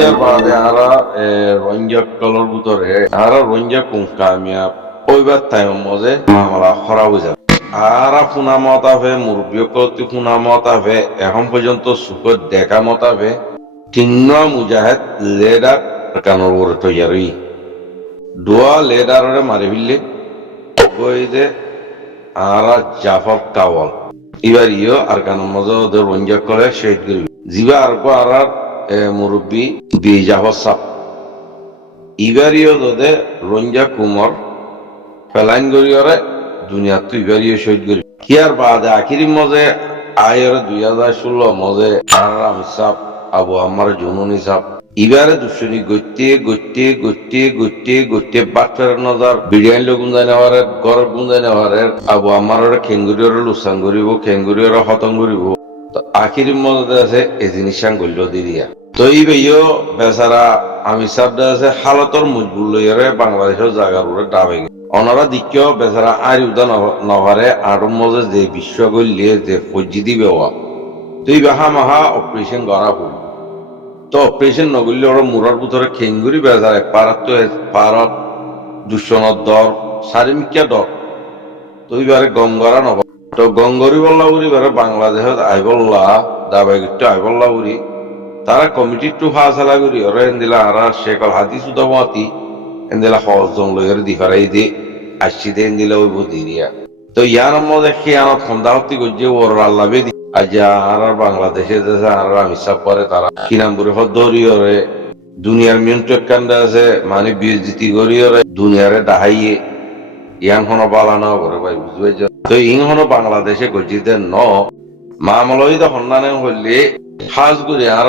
ইয়ার বাদে আরা রঞ্জা কলর ভিতরে আরা রঞ্জা কোন কামিয়াব ওইবার টাইম মজে মামলা খরাব হয়ে যাবে আরা ফুনা মতাবে মুরব্বী কলতি ফুনা মতাবে এখন পর্যন্ত সুখত দেখা মতাবে তিন্ন মুজাহিদ লেডার কানোর ওরে তৈয়ারি দোয়া লেডারে মারি ফেললে ওই যে আরা জাফর কাওয়াল এবার ইয়ে আর কানোর মজা ওদের রঞ্জা করে শহীদ করি জিবা আর আরার মুরব্বী বিজাফর সাপ ইবারিও দে রঞ্জা কুমর ফেলাইন গরিয়রে দুনিয়া তো ইবারিও শহীদ করি কিয়ার বাদে আখিরি মজে আয়ের 2016 মজে আরাম সাপ আবু আমার জুনুনি সাপ ইবারে দুশনি গত্যে গত্যে গত্যে গত্যে গত্যে বাচ্চার নজর বিরিয়ানি লোক গুঞ্জাই নেওয়ারে গড় গুঞ্জাই নেওয়ারে আবু আমার খেঙ্গুরিয়র লুসান করিব খেঙ্গুরিয়র হতং করিব তো আখিরি মজে আছে এই জিনিস গল্য দি দিয়া তো এই ভাইও বেচারা আমি সাবদ আছে হালতর মজবুর লইয়ারে বাংলাদেশের জায়গার উপরে ডাবে অনারা দিকেও বেচারা আর উদা নভারে আর মজে যে বিশ্ব গলিয়ে যে ফজি দিবে ওয়া তো এই বাহা মাহা অপারেশন করা হল তো অপারেশন নগরলে ওরা মুরার ভিতরে খেঙ্গুরি বেচারে পারত দুঃসনত দর সারিমিকা দর তো এইবারে গঙ্গরা নব তো গঙ্গরি বল্লা উড়ি বারে বাংলাদেশত আইবল্লা দাবাই গিট্টু আইবল্লা উড়ি তারা কমিটি টু ফাসালা করি ওরা এন্দিলা আরা শেখল হাদিস উদামতি এন্দিলা হজং লইয়ার দিফারাই দে আসছি দে এন্দিলা ওই বুদিরিয়া তো ইয়ার মধ্যে খেয়ানো ঠান্ডা হতে গিয়ে ওর আল্লাহ বেদি আজা আর বাংলাদেশে দেশে আর আমি সব করে তারা কি নাম করে হদরি ওরে দুনিয়ার মিন্টু কান্দা আছে মানে বিজিতি করি ওরে দুনিয়ারে ডাহাইয়ে ইয়ান হনো বালানো করে ভাই বুঝবে তো ইং হনো বাংলাদেশে গজিতে ন মামলই তো সন্ধানে হইলে হাজ করে আর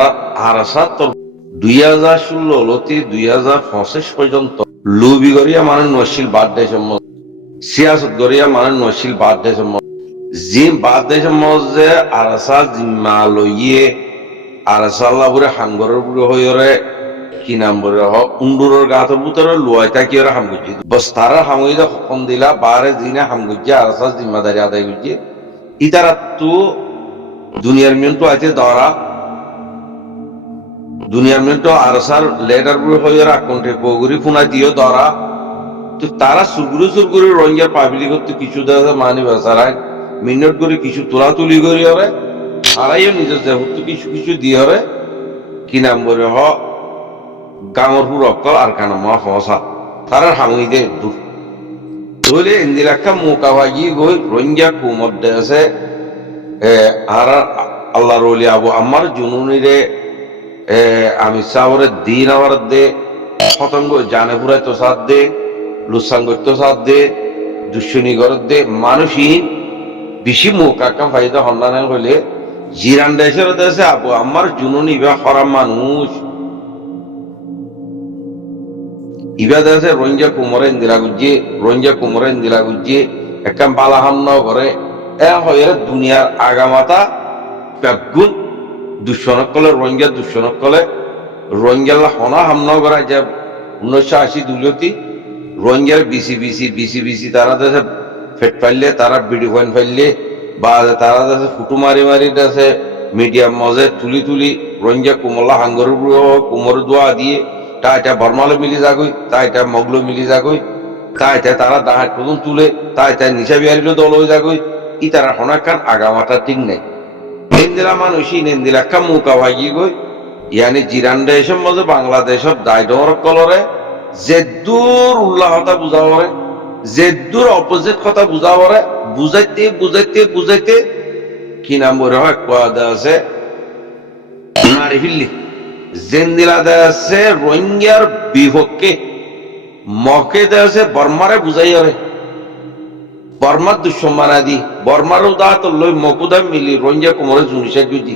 2016 লতি 2025 পর্যন্ত লুবি গরিয়া মানে নশীল বাদ দেয় সম্মত সিয়াসত গরিয়া মানে নশীল বাদ দেয় সম্মত জিম বাদ দেয় সম্মত যে আরাসা জিম্মা লইয়ে আরাসাল্লাহ বুড়ে হাঙ্গরের বুড়ে হইরে কি নাম বলে হ উন্ডুরের গাতের ভিতরে লুয়াইতা কি ওরা হাম গুজি বস তারা হামুইদা হকম দিলা বারে দিনে হাম গুজি আরাসা জিম্মাদারি আদায় গুজি ইতারা তো দুনিয়ার মিন্টু আছে ধরা দুনিয়ার মিন্টু আরসার লেটার বুড়ে হয়ে রাখন্টে বগুরি ফুনা দিও ধরা তো তারা সুরগুরি রঞ্জার পাবলিক করতে কিছু দেওয়া মানি বেচারায় মিনিট করে কিছু তোলা তুলি করি হবে আড়াইও নিজের যেহেতু কিছু কিছু দিয়ে হবে কি নাম বলে হ গাঙর হুর অক্কল আর কানা মা ফসা তারা হামুই দে দূর ধরে ইন্দিরাক্ষা মোকাবাগি গই রঞ্জা কুমর দেশে আর আল্লাহর ওলি আবু আমার জুনুনিরে আমি সাবরে দিন আমার দে পতঙ্গ জানে পুরাই তো সাথ দে লুসাঙ্গ তো সাথ দে দুশ্মনী ঘর দে মানুষই বেশি মোকাকাম ফাইদা হন্দানে হইলে জিরান দেশের দেশে আবু আমার জুনুনি বা হরাম মানুষ ইবা দেশে রঞ্জা কুমরে ইন্দিরা গুজিয়ে একটা বালাহাম ন করে হয়ে দুনিয়ার আগামাতা প্যাগুন দুঃসনক কলে রঞ্জা দুঃসনক কলে রঞ্জাল্লা হনা হামন করা যে 1980 দুলতি রঞ্জার বিসি তারা দেশে ফেট ফাইলে তারা বিডি পয়েন্ট ফাইলে বা তারা দেশে ফুটু মারি দেশে মিডিয়াম মজে তুলি রঞ্জা কুমলা হাঙ্গর কুমর দোয়া দিয়ে তা এটা বর্মালে মিলি যাগই তা এটা মগলো মিলি যাগই তা এটা তারা দাহাট পর্যন্ত তুলে তা এটা নিশা বিহারিলো দল হয়ে যাগই ই তারা হনাকান আগামাতা ঠিক নাই নেন্দিলা মানুষই নেন্দিলা কা মুকা ভাগি গই ইয়ানি জিরান দেশের মধ্যে বাংলাদেশের দায়ডর কলরে যে দূর উল্লাহতা বুঝা পড়ে যে দূর অপোজিট কথা বুঝা পড়ে বুঝাইতে কি নাম বলে হয় কোয়া আছে মারি ফিল্লি জেন্দিলা দেশে রোহিঙ্গার বিপক্ষে মকে দেশে বর্মারে বুঝাই হবে বর্মার দুঃসম্মান আদি বর্মার উদাহত লই মকুদা মিলি রঞ্জা কুমরে জুনিসা গুজি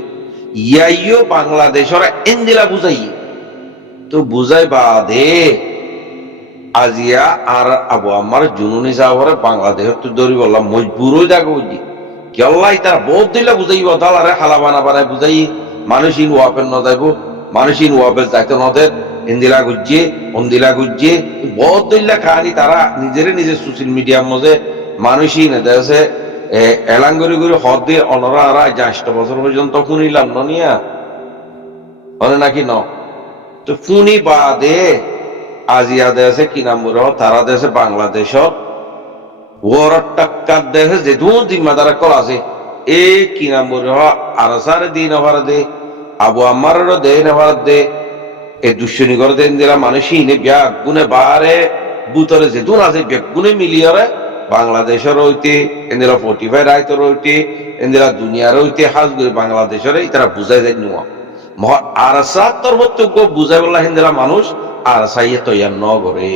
ইয়াইও বাংলাদেশের এন্দিলা বুঝাই তো বুঝাই বাদে আজিয়া আর আবু আমার জুনুনি যাওয়ারে বাংলাদেশের তো দৌড়ি বললাম মজবুর হয়ে যাকে বুঝি কেল্লাই তারা বহুত দিলা বুঝাইব তালারে হালা বানায় বুঝাই মানুষই ওয়াপের ন যাইব মানুষই ওয়াপের যাইতে নদের ইন্দিলা গুজিয়ে বহুত দিল্লা কাহানি তারা নিজে সোশ্যাল মিডিয়ার মধ্যে মানুষই না দেশে এলাঙ্গরি করে হদ দিয়ে অনরা আর 8 বছর পর্যন্ত শুনিলাম নিয়া নাকি ন তো ফুনি বাদে আজিয়া দেশে কি নাম বলে তারা দেশে বাংলাদেশ ওর টাক্কার দেশে যে দু জিম্মাদার কল আছে এ কি নাম বলে আরসারে দিন হবার দে আবু আম্মারের দে নেবার দে এ দুশ্মনী করে দেন দিলা মানুষই নে ব্যাগ গুনে বারে বুতরে যে দূর আছে ব্যাগ গুনে মিলিয়রে বাংলাদেশের হইতে এন্দিরা 45 রাইতর হইতে এন্দিরা দুনিয়ার হইতে হাজ করে বাংলাদেশের তারা বুঝাই যায় নুয়া আরসা তোর বক্তব্য বুঝাই বললা হিন্দিরা মানুষ আরসাইয়ে তৈয়ার ন করে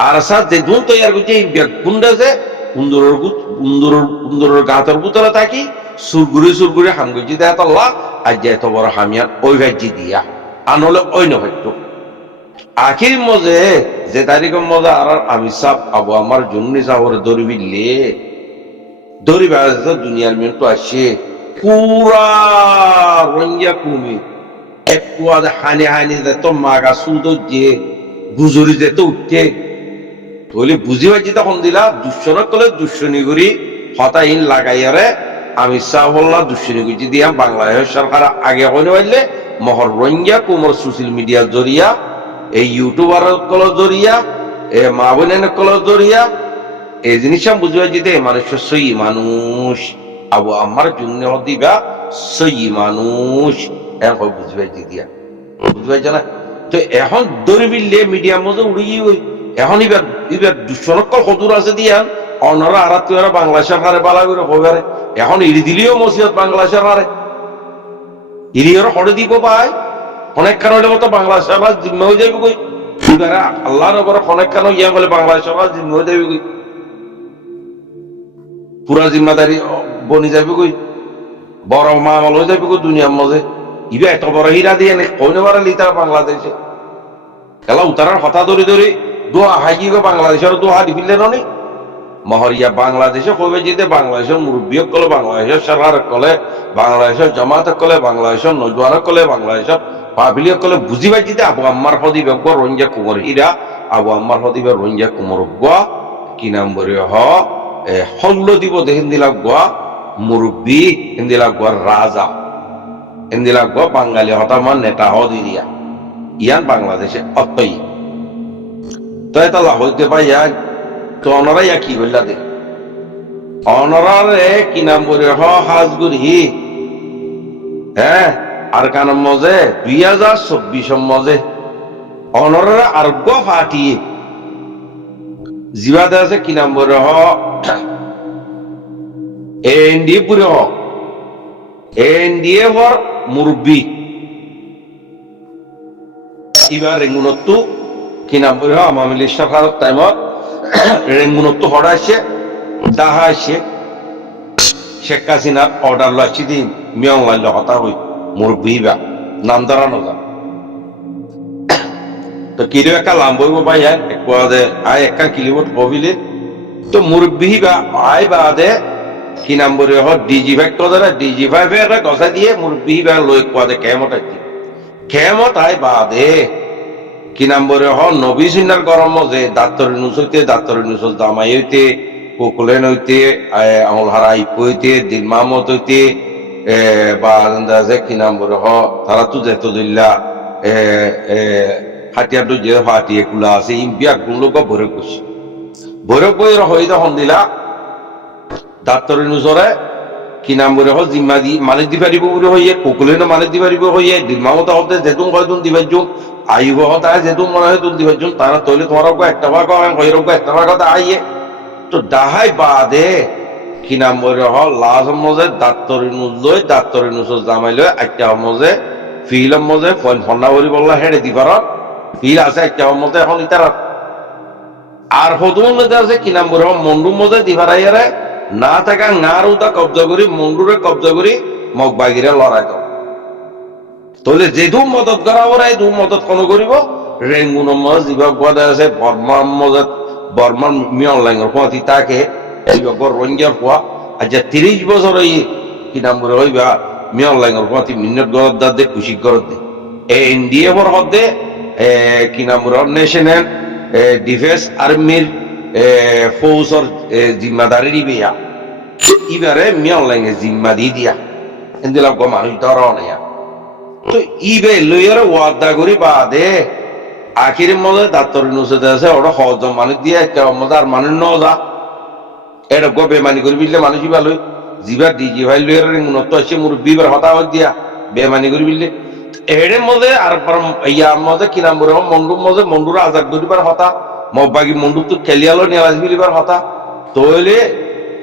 আরসা যে দুন তৈয়ার করছে এই ব্যাগ গুন্ডা যে উন্দরের গাতর বুতরে থাকি সুরগুড়ি হামগুজি দেয় তল্লা আর যে এত বড় হামিয়ান ওই ভাইজি দিয়া আনলে ওই নভাইতো আখির মজে যে তারিখের মজা আর আমি সাপ আবু আমার জন্য সাহরে দড়ি বিললে দড়ি বেড়াতে দুনিয়ার মেন তো আসে পুরা রঞ্জা কুমি একটু আজ হানি যেত মাগা সুদ যে গুজরি যেত উঠে বলে বুঝি পাইছি তখন দিলা দুঃসনক কলে দুঃসনী করি হতাহীন লাগাইয়ারে আমি সাহ বললা দুঃসনী করছি দিয়া বাংলাদেশ সরকার আগে হইনে পাইলে মহর রঞ্জা কুমর সোশ্যাল মিডিয়ার জরিয়া এই ইউটিউবার কলের জরিয়া এ মা বোনের কলের জরিয়া এই জিনিসটা বুঝবে যেতে মানুষের সই মানুষ আবু আমার জন্য দিবা সই মানুষ এখন বুঝবে দিয়া বুঝবে না তো এখন দরিবিল্লে মিডিয়ার মধ্যে উড়িয়ে ওই এখন এবার দুঃসনকল কদুর আছে দিয়া অনরা আরাত করে বাংলাদেশের হারে বালা করে হইবারে এখন ইড়ি দিলেও মসিহত বাংলাদেশের হারে ইরিয়র হরে দিব পায় অনেক কারণে মতো বাংলাদেশ সরকার জিম্মা হয়ে যাবে কই আল্লাহর উপর অনেক কারণ ইয়া বলে বাংলাদেশ সরকার জিম্মা হয়ে যাবে কই পুরা জিম্মাদারি বনি যাবে কই বড় মামল হয়ে যাবে কই দুনিয়ার মধ্যে ইবে এত বড় হীরা দিয়ে নে কইনে বারে লিতা বাংলাদেশে খেলা উতারার কথা ধরে দোয়া হাইকি গো বাংলাদেশের দোয়া দিবিলে ননি মহরিয়া বাংলাদেশে কবে যেতে বাংলাদেশের মুরব্বী কলে বাংলাদেশের সরকার কলে বাংলাদেশের জামাত কলে বাংলাদেশের নজওয়ান কলে বাংলাদেশের পাবিলিয় কলে বুঝি পাই যেতে আবু আম্মার হদিবে রঞ্জা কুমর হীরা আবু আম্মার হদিবে রঞ্জা কুমর গোয়া কি নাম বলে হল্ল দিব দেখেন দিলা গোয়া মুরব্বী হিন্দিলা গোয়ার রাজা হিন্দিলা গোয়া বাঙালি হতামান নেতা হদি দিয়া ইয়ান বাংলাদেশে অতই তো এটা হইতে পাই তো অনারাই কি বললা দে অনারারে কি নাম বলে হাজগুড়ি হ্যাঁ আর কান মজে 2024 মজে অনারারে আর্গ ফাটিয়ে জিবাদে আছে কি নাম বলে এনডিএ পুরে এনডিএ হর মুরব্বী এবার রেঙ্গুনত্তু কি নাম বলে আওয়ামী লীগ সরকার টাইমত রেঙ্গুনত্ব হড়া আসছে দাহা আসছে শেখ হাসিনার অর্ডার লাগছি দি মিয়ং লাইল হতা হই মুরব্বী বা নাম দাঁড়ানো যা তো কিলো একটা লাম বইব পাই একবাদে আয় একটা কিলোমিটার ববিলে তো মুরব্বী বা আয় বাদে কি নাম বলে ডিজি ভাই কদারা ডিজি ভাই একটা গসা দিয়ে মুরব্বী বা লই একবাদে কেমত আইতি কেমত আয় বাদে কি নাম বলে নবী সিনার গরম যে দাত্তরি নুস হইতে দাত্তরি নুস দামাই হইতে কোকুলেন হইতে আমল হারা ইপু হইতে দিল মাহমদ হইতে বা কি নাম বলে তারা তো যেত দিল্লা হাতিয়ার যে হাটিয়ে কুলা আছে ইম্পিয়া গুলোক ভরে করছি ভরে বই হয়ে যখন দিলা দাত্তরি নুসরে কি নাম বলে জিম্মা দি মানে দি পারিব বলে হইয়ে কোকুলেনও মানে দি পারিব হইয়ে দিল মাহমদ হতে যেতুন কয়তুন দিবার জুন আইব তাই যেহেতু মনে হয় তুমি দিবার জন্য তারা তৈলে তোমার একটা ভাগ হইরক একটা ভাগ আইয়ে তো ডাহাই বাদে কি নাম বলে লাজ মজে দাত্তরি নুজ লই দাত্তরি নুজ জামাই লই একটা মজে ফিল মজে ফন্না বলি বললা হেড়ে দিবার ফিল আছে একটা মজে এখন ইতার আর হতুন আছে কি নাম বলে মন্ডু মজে দিবার আইয়ারে না থাকা নার উদা কব্জা করি মন্ডুরে কব্জা করি মগ বাগিরে লড়াই দাও তাহলে যেহেতু মদত করা ওরা এই দু মদত কোন করিব রেঙ্গুন জীবক আছে বর্মান মিয়ন লাইনের পথি তাকে জীবক রঞ্জার পোয়া আচ্ছা 30 বছর এই কি নাম করে হইবা মিয়ন লাইনের পথি মিনিট গরত দে খুশি গরত দে এনডিএ বর হতে কি নাম করে ন্যাশনাল ডিফেন্স আর্মির ফৌজর জিম্মাদারি দিবিয়া এবারে মিয়ন লাইনের জিম্মা দি দিয়া এন্দিলা গো মানুষ ধরা নেয়া তো ইবে লইয়ার ওয়াদা করি বাদে আখিরের মধ্যে দাঁতর নুসে আছে ওটা হজম মানুষ দিয়ে একটা মধ্যে আর মানুষ ন যা এটা গবে মানি করি বিললে মানুষই ভালো জিবার ডিজি ভাই লইয়ার উন্নত আছে মুরব্বীবার হতাহত দিয়া বেমানি করি বিললে এর মধ্যে আর ইয়ার মধ্যে কি নাম বলে মন্ডুর মধ্যে মন্ডুর আজাদ করিবার হতা মব্বাগি মন্ডু তো খেলিয়ালো নিয়াজ বিলিবার হতা তইলে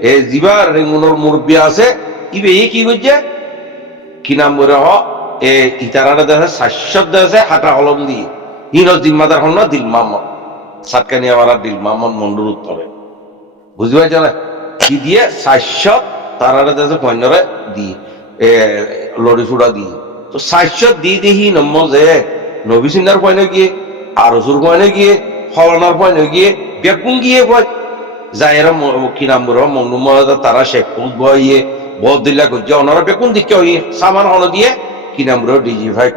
এ জিবার রেঙ্গুনোর মুরব্বী আছে ইবে কি করছে কি নাম বলে এ ইতারাটা দেখে শাশ্বত দেখে হাঁটা হলম দিয়ে হিন জিম্মাদার হল না দিল মাহমদ সাতকানি আমার দিল মাহমদ মন্ডুর উত্তরে বুঝতে পারছ না কি দিয়ে শাশ্বত তারাটা দেখে পণ্যরে দিয়ে লড়ি চূড়া দিয়ে তো শাশ্বত দিয়ে দেখি নম্ম যে নবী সিন্দার পয়নে গিয়ে আরসুর পয়নে গিয়ে ফলানার পয়নে গিয়ে বেকুন গিয়ে কয় যাইরা কি নাম বলে মন্ডু মহারাজা তারা শেখ বইয়ে বহুত দিল্লা করছে ওনারা বেকুন দিকে হইয়ে সামান হল দিয়ে কি নাম বলে ডিজিফাই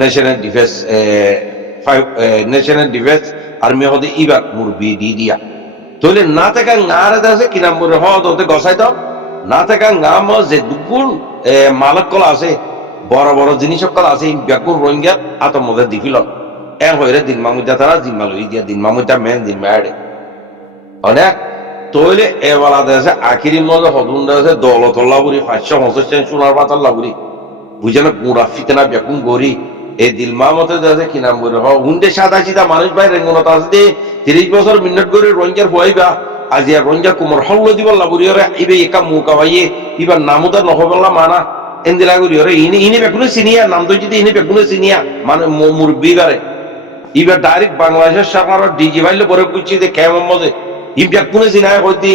national defence national defence army হতে ইবার মুরবি দি দিয়া তাহলে না থাকা গাঁরে আছে কি নাম বলে হতে গসাই দাও না থাকা গাঁ যে দুগুণ মালক কলা আছে বড় বড় জিনিস কলা আছে বেকুন রোহিঙ্গা আতর মধ্যে দিছিল এর হইরে দিন মামুদা তারা জিম্মা লই দিয়া দিন মামুদা মেন দিন মেয়াড়ে অনেক তৈলে এবেলা দেশে আখিরি মধ্যে হদুন দেশে দৌলতল্লা বুড়ি 550 সোনার পাতাল্লা বুড়ি বুঝে না গুড়া ফিতেনা বেকুন গড়ি এই দিলমা মতে দেশে কি নাম বলে হুন্ডে সাদা সিধা মানুষ ভাই রেঙ্গুনত আছে 30 বছর মিনিট করে রঞ্জার হইবা আজি রঞ্জা কুমর হল্ল দিব লাগুরি ওরে ইবে একা মুকা ভাইয়ে ইবার নামুদার নহবল্লা মানা এন্দিলা গুরি ওরে ইনি বেকুনে সিনিয়া নাম তো যদি ইনি বেকুনে সিনিয়া মানে মুরব্বি বারে ইবার ডাইরেক্ট বাংলাদেশের সরকার ডিজি ভাইলে পরে কুচি দে কেমন মজে ইম বেকুনে সিনায় হইতি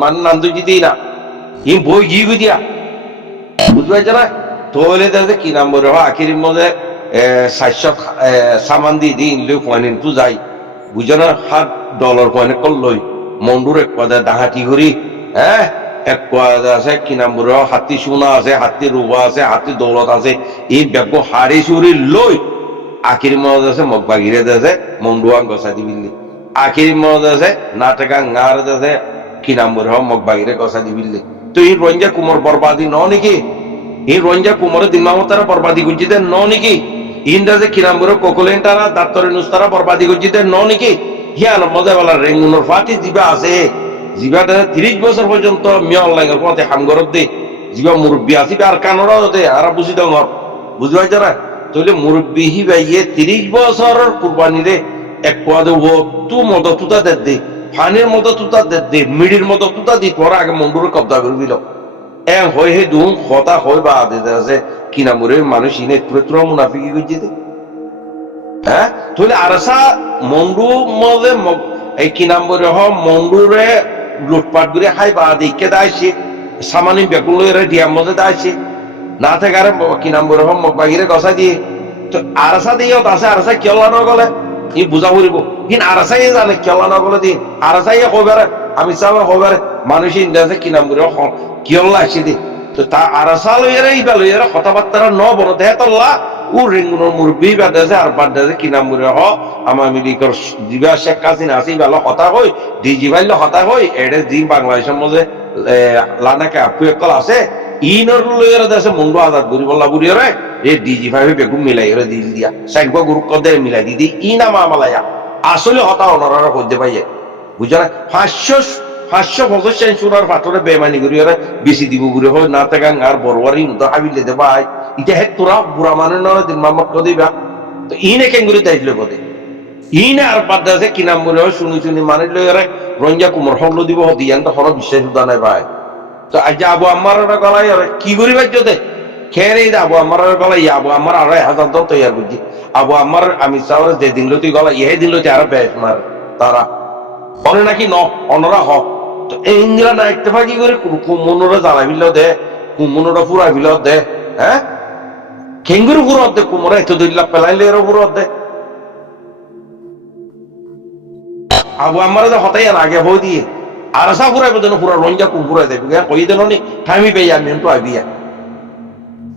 মান নাম তো যদি না ইম বই গি দিয়া বুঝতে পারছ না তোলে দেশে কি নাম বলে আখিরির মধ্যে $700 সামান দিয়ে দিই ইনলে পয়েন্ট তু যাই বুঝে না $100 পয়েন্ট করলই মন্ডুর এক পদে ডাহাতি করি হ্যাঁ এক পদে আছে কি নাম বলে হাতি সোনা আছে হাতি রূপা আছে হাতি দৌলত আছে এই ব্যাগ হাড়ি চুরি লই আখির মদ আছে মগবাগিরে দেশে মন্ডুয়ান গছা দিবিল্লি আখির মদ আছে নাটকা গাঁর দেশে কি নাম বলে মগবাগিরে গছা দিবিল্লি তো এই রঞ্জা কুমার বরবাদি ন নাকি এই রঞ্জা কুমারের দিনমামতারা বরবাদি গুঞ্জিতে ন নাকি ইন্দাজে কি নাম বলে কোকলেন তারা দাত্তরে নুস্তারা বরবাদি গুঞ্জিতে ন নাকি হিয়ান মজা বলা রেঙ্গুনোর ফাটি জিবা আছে জিবা 30 বছর পর্যন্ত মিয়া অনলাইনের পথে হামগরত দে জিবা মুরব্বী আছে আর কানড়া দে আর বুঝি দঙ্গর বুঝবাই যারা তাহলে মুরব্বী হি ভাইয়ে 30 বছরের কুরবানি রে এক পদে ও তু মদ তুতা দে ফানের মদ তুতা দে মিডির মদ তুতা দি পর আগে মন্ডুর কবজা করবিল এ হই হে দুন কথা হই বা দে আছে কি না মুরে মানুষ ইনে তুর মুনাফিকি গজি দে হ্যাঁ তাহলে আরসা মন্ডু মদে এই কি নাম বলে মন্ডুরে লুটপাট করে হাই বা দিকে দাইছে সামানি বেকুলের ডিয়াম মধ্যে দাইছে না থেকে আরে কি নাম বলে বাগিরে গসা দিয়ে তো আরসা দিয়ে আছে আরসা কেলা ন গলে ই বুঝা পড়িব কিন্তু আরসাই জানে কেলা ন গলে দিন আরসাই হইবারে আমি চাও হইবারে মানুষ ইন্দাজে কি নাম বলে কেলা আসি দি তো তা আরসা লইয়ারে ইবা লইয়ারে কথাবার্তা ন বড় দেহ তল্লা ও রেঙ্গুনোর মুরব্বী বাদেছে আর বাদেছে কি নাম বলে আমার মিলিকর দিবা শেখ কাসিন আসি ভালো কথা হই ডিজি ভাইলে কথা হই এডে দিন বাংলাদেশের মধ্যে লানাকে আপু একল আছে ইনর লইয়ারে দেশে মুন্ডু আজাদ করি বললা বুড়িয়রে এ ডিজি ভাইবে বেগুন মিলাই করে দিল দিয়া সাইড গো গুরু কদে মিলাই দিদি ইনা মামালায়া আসলে হতা অনরার হইতে পাইয়ে বুঝা না 550 সোনার পাথরে বেমানি করি ওরে বেশি দিব ঘুরে হয় না থাকা আর বড়বারই মতো হাবিলে দে ভাই এটা হে তোরা বুড়া মানে নয় দিন মামক কদিবা তো ইনে কেঙ্গুরি তাইলে কদে ইনে আর বাদ আছে কি নাম বলে শুনি মানে লইরে রঞ্জা কুমার হল দিব হদিয়ান তো হর বিশ্বাস নাই ভাই তো আজ আবু আম্মার গলাই কি করি বাজ্যতে খেয়ে আবু আম্মার গলাই আবু আম্মার 2,500 তৈরি বুঝছি আবু আম্মার আমি চাওয়ার যে দিন লতি গলা ইহে দিন লতি আর বেশ মার তারা অনে নাকি ন অনরা হ তো এই ইন্দিরা না একটেফা কি করে কুমনোরা জ্বালাবিল দে কুমনোরা ফুরাবিল দে হ্যাঁ খেঙ্গুর ফুরত দে কুমরা এত 2 লাখ পেলাইলে এর ফুরত দে আবু আমার হতাই আগে হই দিয়ে আর আসা ফুরাইব দেন পুরা রঞ্জা কুম ফুরাই দেবে কই দেন নি ঠামি পেয়ে আমি তো আইবিয়া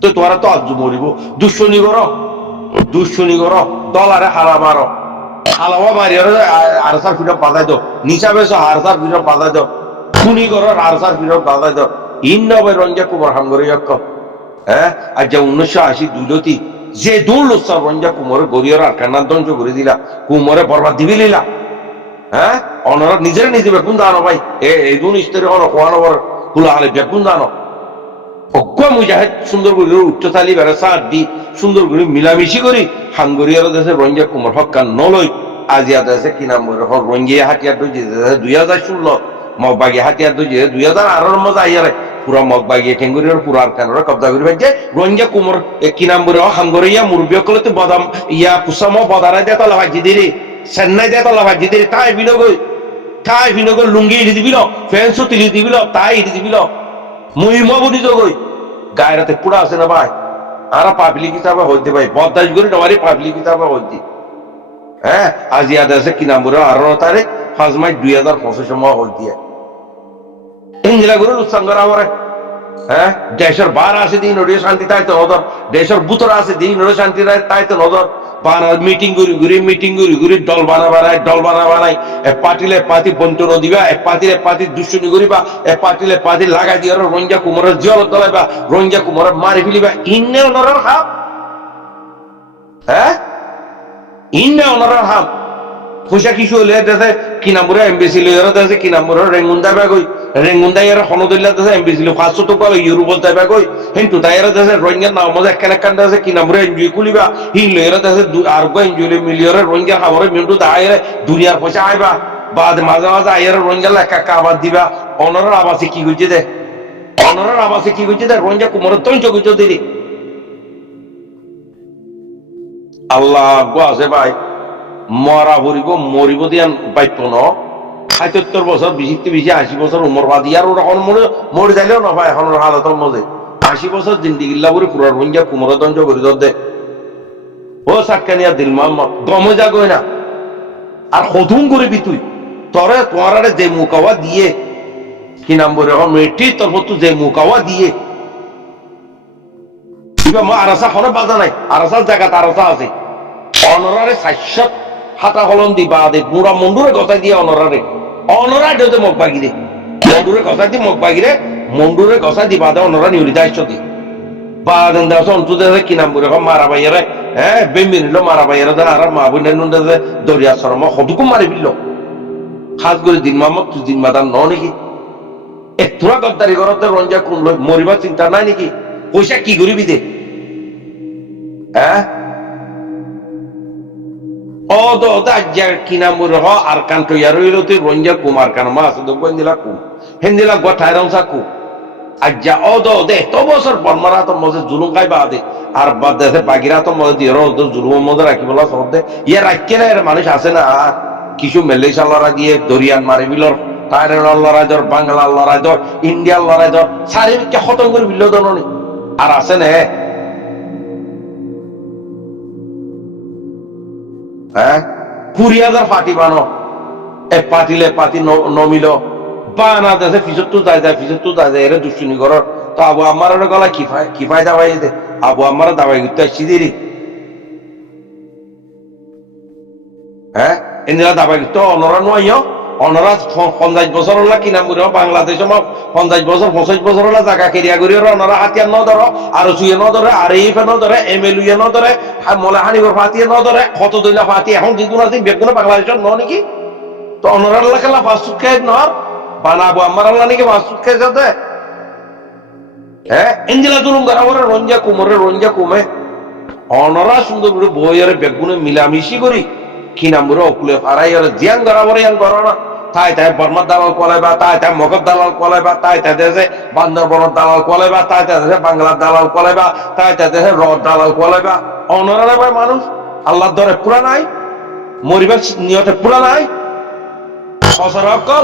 তো তোরা তো আজ মরিব দুশ্মনী কর ডলারে হারা মারো হালাওয়া মারি আর সার ফিরত বাজাই দাও নিচা বেশ আর সার ফিরত বাজাই দাও খুনি করো আর সার ফিরত বাজাই দাও ইন নবে রঞ্জা কুমার হাঙ্গরি হ্যাঁ আর যে 1980 দুলতি যে দূর লোসার রঞ্জা কুমোরে গরিয়র আর কান্নার ধ্বংস করে দিলা কুমোরে বরবাদ দিবি লিলা হ্যাঁ অনরা নিজের নিজে বেগুন দানো ভাই এই দুন ইস্তের অন কোয়ানো বর কুলা হালে বেগুন দানো অজ্ঞ মুজাহিদ সুন্দর করে উচ্চতালি বেড়া দি সুন্দর করে মিলামিশি করি হাঙ্গরিয়ার দেশে রঞ্জা কুমার হকান নলই আজিয়া দেশে কি নাম রঞ্জিয়া হাতিয়ার দুই 2016 মগবাগি হাতিয়ার দুই 2018 মজা আইয়ারে পুরা মগবাগি ঠেঙ্গুরিয়ার পুরা আরকানরা কবজা করি ভাই যে রঞ্জা কুমার কি নাম বলে হাঙ্গরিয়া মুরবিয়া কলে তো বদাম ইয়া কুসাম বদারাই দেতা লাভাজি দিরি চেন্নাই দেতা লাভাজি দিরি তাই বিনগর লুঙ্গি ইডি দিবিল ফেন্সও তিলি দিবিল তাই ইডি দিবিল মহিমা বনি জগই গায়রাতে পুরা আছে না ভাই আর পাবলিক হিসাবে হইতে ভাই বদাস করে নবারি পাবলিক হিসাবে হইতে হ্যাঁ আজ ইয়াদ আছে কি নাম বলে 18 তারিখ 5 মার্চ 2025 সময় হইতে ইঞ্জিলা করে উৎসঙ্গর আমরে হ্যাঁ দেশের বার আছে দিন ওরে শান্তি তাই তো নজর দেশের বুতর আছে দিন ওরে শান্তি তাই তো নজর বানা মিটিং করি দল বানাই এক পাতি বন্টন দিবা এক পাতি দুশ্মনী করিবা এক পাতি লাগাই দিয়ে রঞ্জা কুমারের জল তলাইবা রঞ্জা কুমারের মারি ফেলিবা ইন্নে ওনার হাম হ্যাঁ ইন্নে ওনার হাম পয়সা কিছু হলে দেশে কি নামরে এমবিসি লইরা দেশে কি নামরে রেঙ্গুন্দা বাগই রেঙ্গুন্দা এর হনদুল্লাহ দেশে এমবিসি লো 500 টাকা ইউরো বলতে বাগই কিন্তু তাইরা দেশে রোহিঙ্গা নাম মজা কেন কান দেশে কি নামরে এনজয় কুলিবা হি লইরা দেশে আর গো এনজয় মিলিয়রে রোহিঙ্গা খবরে মিন্টু দাইরে দুনিয়ার পয়সা আইবা বাদ মাঝে আইরা রোহিঙ্গা লেখা কাবাদ দিবা অনরের আবাসে কি কইছে দে রোহিঙ্গা কুমরে তঞ্চ কইছে দিদি আল্লাহ গো আছে ভাই মরা মরিব দিয়ান বাইত ন ৭৭ বছর 20 বছর উমর বাদি আর ওরা মরে যাইলেও না ভাই এখন হালতর মধ্যে 80 বছর জিন্দিগিল্লা করে পুরা রোহিঙ্গা কুমরা দঞ্জ করে দে ও সাক্কানিয়া দিল মোহাম্মদ গমে যা গই না আর হতুম করবি তুই তরে তোমার যে মুকাওয়া দিয়ে কি নাম বলে মেটি তোর তুই যে মুকাওয়া দিয়ে আরাসা হনে বাজা নাই আরাসার জায়গাতে আরাসা আছে অনরারে 700 হাতা হলন দিবা দে পুরা মন্ডুরে গতাই দিয়ে অনরা দেতে মগ বাগিরে মন্ডুরে গতাই দি মগ বাগিরে মন্ডুরে গসাই দিবা দে অনরা নিউরি যাইছতি বাদেন দাস অন্তু দে কি নাম বলে মারা বাইরে হ্যাঁ বেমিনিলো মারা বাইরে দে আর মা বুনে নুন দে দরিয়া শর্মা হদুকু মারি বিল খাস করে দিন মামত তুই দিন মাদান ন নাকি তোরা গদ্দারি করতে রঞ্জা কুম লই মরিবার চিন্তা নাই নাকি পয়সা কি করিবি দে হ্যাঁ কি নাম আর কান তৈরি রঞ্জা কুমার কান মা আছে দিলা কুম হেন্দিলা গঠায় রংসা কু আজ্জা দে তো বছর বর্মারা তো মজে জুলুম খাই বা দে আর বাদ দেশে বাগিরা তো মজে দিয়ে জুলুম মজে রাখি বলা সব দে ইয়ে রাখকে না এর মানুষ আছে না আর কিছু মেলেশিয়া লড়া দিয়ে দরিয়ান মারি বিলর থাইল্যান্ড লড়াই ধর বাংলা লড়াই ধর ইন্ডিয়ার লড়াই ধর চারিদিকে খতম করে বিল দননি আর আছে না হ্যাঁ 20,000 পার্টি বানো এক পার্টিলে পার্টি নমিল বানা দেশে ফিজত যায় এরা দুশ্চুনি করার তো আবু আমার গলা কি ফায়দা পাই দে আবু আমার দাবাই করতে আসছি দিদি হ্যাঁ এরা দাবাই করতে অনরা নয় অনরা 50 বছর হল কি নাম করি বাংলাদেশ 50 বছর 25 বছর হল জায়গা কেরিয়া করি অনরা হাতিয়ার ন ধরো আর সুয়ে ন ধরে আর এই ন ধরে এমএলএ ন ধরে মলে হানিবর ফাতিয়ে ন ধরে কত দইলা ফাতি এখন যেগুলো আছে বেগুলো বাংলাদেশের ন নাকি তো অনরা খেলা ফাস্ট খেয়ে নর বানাবো আমার আল্লাহ নাকি ফাস্ট খেয়ে যাতে হ্যাঁ এঞ্জেলা জুলুম গারাবরে রঞ্জা কুমে অনরা সুন্দর করে বইয়ের বেগুনে মিলামিশি করি কি নাম বলে অকুলে ফারাই জিয়ান গারাবরে ইয়ান করো না তাই বর্মার দালাল কলাইবা তাই মগর দালাল কলাইবা তাই দেশে বান্দরবনের দালাল কলাইবা তাই দেশে বাংলার দালাল কলাইবা তাই দেশে রড দালাল কলাইবা অনরা ভাই মানুষ আল্লাহর দরে পুরা নাই মরিবার নিয়তে পুরা নাই ফসর অকল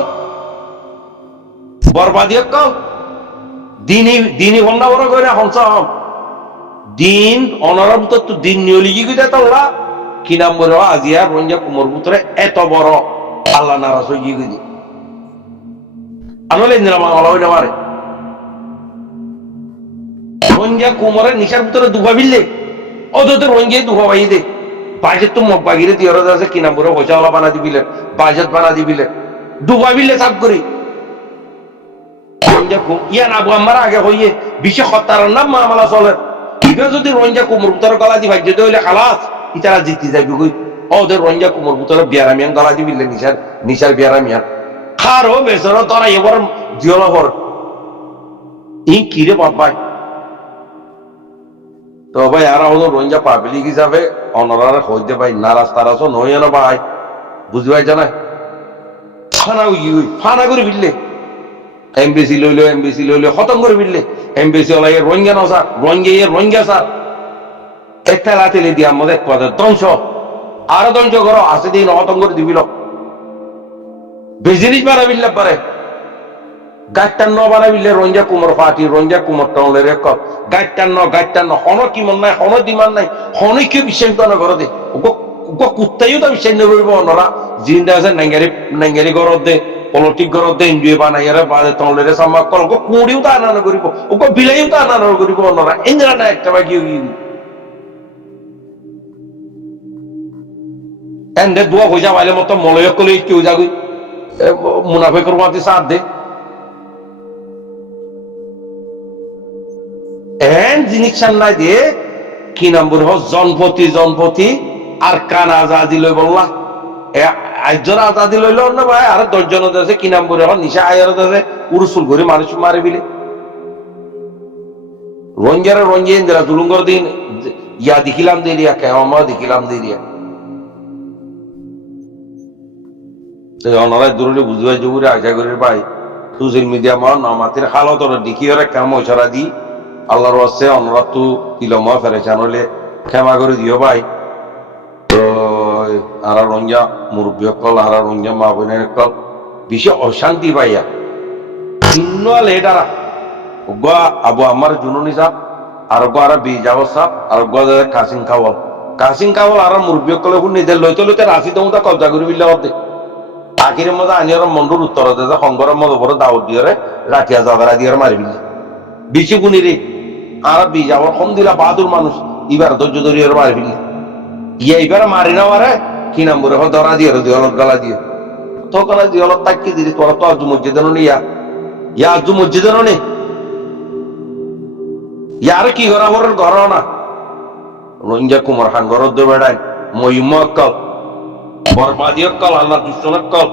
বরবাদি অকল দিনই হন্ডা বড় করে হংস দিন অনরার ভিতর তো দিন নিয়লিগি গিয়ে তোলা কি নাম বলে আজিয়া রঞ্জা কুমোর ভিতরে এত বড় আল্লাহ নারাজ হয়ে গিয়ে আনলে নিলাম আল্লাহ হইতে পারে রঞ্জা কুমোরের নিশার ভিতরে দুভা বিললে অত রঞ্জে দুভা বাই দে বাজেট তো মগ বাগিরে দিয়ে আছে কি নাম বলে পয়সাওয়ালা বানা দিবিলে বাজেট বানা দিবিলে দুভা বিললে সাফ করি রঞ্জা কুম ইয়ান আবু আমার আগে হইয়ে বিশ্বে হত্যার নাম মামলা চলে ইবে যদি রঞ্জা কুমর ভিতরে গলা দি ভাই যদি হইলে খালাস ইতারা জিতি যাবি কই ওদের রঞ্জা কুমর ভিতরে বিয়ারামিয়ান গলা দি বিলে নিশার বিয়ারামিয়ান খারো বেসর তোরা এবার জিওলা পর ই কিরে বাবাই তো ভাই আর ওদের রঞ্জা পাবলিক হিসাবে অনরার হইতে ভাই নারাজ তারাজ নয় না ভাই বুঝি ভাই জানা ফানা করে বিললে এমবিসি লইলো খতম করে বিললে এমবিসি ওলাই রোহিঙ্গা নসা রোহিঙ্গা স্যার একটা লাতিলে দিয়ে আমাদের এক পদের ধ্বংস আরো ধ্বংস করো আসে দিন খতম করে দিবিল বেজিনিস বাড়া বিললে পারে গাইটার ন বাড়া বিললে রোহিঙ্গা কুমোর ফাটি রোহিঙ্গা কুমোর টংলে রেক গাইটার ন হন কিমন নাই হন দিমান নাই হনই কেউ বিশ্বাস করে ঘর দে কুত্তাইও তো বিশ্বাস নকরিব ওনারা জিন্দা আছে নাঙ্গারি ঘরত দে পলিটিক ঘরত দে এনজিও বানাইয়ারে বাজে তলেরে সামা কল কুড়িও তো আনানো করিব বিলাইও তো আনানো করিব ওনারা ইন্দিরা না একটা বাকি এন্ডে দোয়া হয়ে যাবাইলে মতো মলয় কলে কেউ যাগুই মুনাফে করবো আপনি সাথ দে এন জিনিস নাই দিয়ে কি নম্বর হোক জনপতি আর কান আজাদি লই বললা একজন আজাদি লইল না ভাই আর 10 জন আছে কি নম্বর হোক নিশা আয়ার আছে উরুসুল ঘুরে মানুষ মারে বিলে রঞ্জে ইন্দিরা জুলুঙ্গর দিন ইয়া দেখিলাম দিয়ে দিয়া কেমন দেখিলাম দিয়ে দিয়া অনারায় দূরে বুঝবাই জুগুরে আশা করি ভাই সোশ্যাল মিডিয়া মা নামাতির হালত দেখি ওরা কেমন ইশারা দি আল্লাহর ওয়াসে অনরা তু তিলমা ফেরেছান হলে ক্ষমা করে দিও ভাই তো আর রঞ্জা মুরব্বী কল আর রঞ্জা মা বোনের কল বিশেষ অশান্তি পাইয়া চিহ্ন এটারা আবু আমার জুনুনি সাপ আর আর বিজাব সাপ আর কাসিং খাওয়াল আর মুরব্বী কলে নিজের লইতে রাশি তো কবজা করে বিল্লা হতে আখিরের মধ্যে আনিয়ার মন্ডল উত্তর সংঘরের মধ্যে বড় দাওয়াত দিয়ে রাখিয়া জাগারা দিয়ে মারি বিল্লা বেশি গুণি রে আর বিজাব কম দিলা বাহাদুর মানুষ এবার ধৈর্য ধরিয়ে মারি বিল্লা এইবার মারি না মারে কি নাম বলে ধরা দিয়ে দিওলত গলা দিয়ে তো গলা দিওলত তাকিয়ে দিলি তোরা তো আজ মসজিদের নি ইয়া আজ মসজিদের নি ইয়ার কি করা বড় ঘর না রঞ্জা কুমার খান ঘর বেড়াই মহিম কল বরবাদী কল আল্লাহ দুষ্টন কল